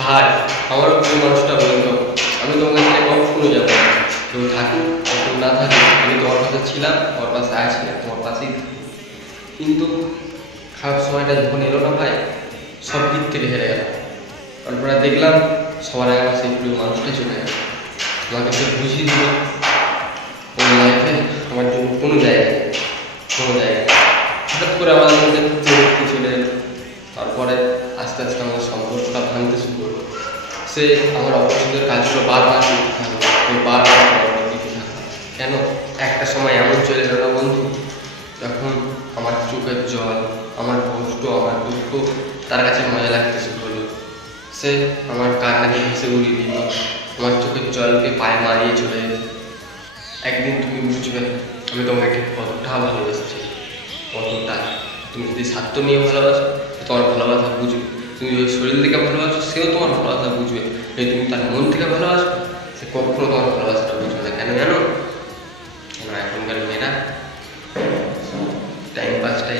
ভাই, আমার প্রিয় মানুষটা বলতো আমি তোমার কাছে কখনো যাবো না। কেউ থাকুক আর কেউ না থাকুক, আমি তোমার কাছে ছিলাম, তোমার পাশে আছি আর তোমার পাশেই থাকি। কিন্তু খারাপ সময়টা যখন এলো না ভাই, সব দিক থেকে হেরে গেল। তারপরে দেখলাম সবার আগে আমার সেই প্রিয় মানুষটাই চলে গেল। আমাকে সে বুঝিয়ে দিল ওর লাইফে আমার জন্য কোনো জায়গা নেই, কোনো জায়গা নেই। হঠাৎ করে আমাদের মধ্যে চরিত্র চলে এলো। তারপরে আস্তে আস্তে আমার সম্পর্কটা ভাঙতে শুরু করলো। সে আমার অপছন্দের কাজগুলো বারবার করতে থাকলো, আমি বারবার দিতে থাকলাম। কেন? একটা সময় এমন চলে এলো না বন্ধু, যখন আমার চোখের জল, আমার কষ্ট, আমার দুঃখ তার কাছে মজা লাগতে শুরু করলো। সে আমার কান্নাকে ভেসে উড়িয়ে দিত, আমার চোখের জলকে পায়ে মারিয়ে চলে যেত। একদিন তুমি বুঝবে আমি তোমাকে কতটা ভালোবেসেছি, কতটা। তুমি যদি স্বার্থ নিয়ে ভালোবাসো, তোমার ভালোবাসা বুঝবে। তুমি যদি শরীর থেকে ভালোবাসো, সেও তোমার ভালোবাসা বুঝবে। যদি তুমি তার মন থেকে ভালোবাসো, সে কখনো তোমার ভালোবাসাটা বুঝবে না। কেন জানো? কেন এখনকার মেয়েরা টাইম পাসটাই